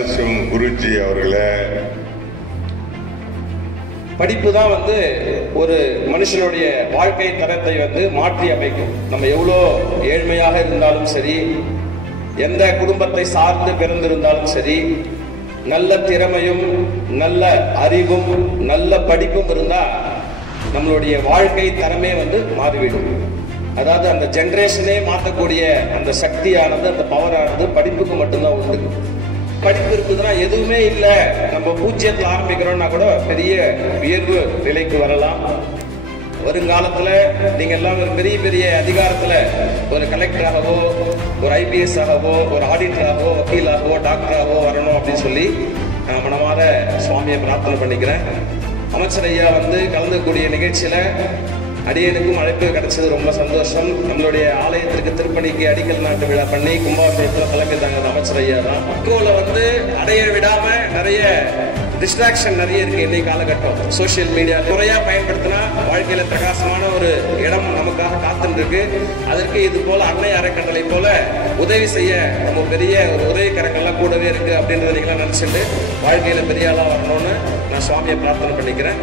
ஞானசிவம் குருஜி அவர்களே, படிப்பு தான் ஒரு மனுஷனுடைய வாழ்க்கை தரத்தை மாற்றி அமைக்கும். நம்ம எவ்வளோ ஏழ்மையாக இருந்தாலும் சரி, எந்த குடும்பத்தை சார்ந்து பிறந்திருந்தாலும் சரி, நல்ல திறமையும் நல்ல அறிவும் நல்ல படிப்பும் இருந்தா நம்மளுடைய வாழ்க்கை தரமே மாறிவிடும். அதாவது அந்த ஜெனரேஷனே மாற்றக்கூடிய அந்த சக்தியானது, அந்த பவரானது படிப்புக்கு மட்டும்தான் உண்டு. படிப்பு இருக்குதுன்னா எதுவுமே இல்லை, நம்ம பூஜ்ஜியத்தில் ஆரம்பிக்கிறோம்னா கூட பெரிய உயர்வு நிலைக்கு வரலாம். வருங்காலத்துல நீங்க எல்லாம் ஒரு பெரிய பெரிய அதிகாரத்துல ஒரு கலெக்டராகவோ, ஒரு ஐபிஎஸ் ஆகவோ, ஒரு ஆடிட்டராகவோ, வக்கீலாகவோ, டாக்டராகவோ வரணும் அப்படின்னு சொல்லி நான் மனமாற சுவாமியை பிரார்த்தனை பண்ணிக்கிறேன். அமைச்சர் ஐயா கலந்துக்கூடிய நிகழ்ச்சியில அடியனுக்கும் அழைப்பு கிடைச்சது, ரொம்ப சந்தோஷம். நம்மளுடைய ஆலயத்திற்கு திருப்பணிக்கு அடிக்கல் நாட்டு விழா பண்ணி கும்பாபிஷேகத்தில் தலைமை தாங்க அமைச்சர் ஐயா தான். கோல அடைய விடாம நிறைய டிஸ்ட்ராக்ஷன் நிறைய இருக்கு. இன்னைக்கு காலகட்டம் சோசியல் மீடியா முறையா பயன்படுத்தினா வாழ்க்கையில பிரகாசமான ஒரு இடம் நமக்காக காத்துட்டு இருக்கு. அதற்கு இது போல அன்னை அறக்கட்டளை போல உதவி செய்ய நம்ம பெரிய ஒரு உதவிக்கரங்கள்லாம் கூடவே இருக்கு அப்படின்றத நீங்களாம் நினைச்சிட்டு வாழ்க்கையில பெரிய ஆளா வரணும்னு நான் சுவாமியை பிரார்த்தனை பண்ணிக்கிறேன்.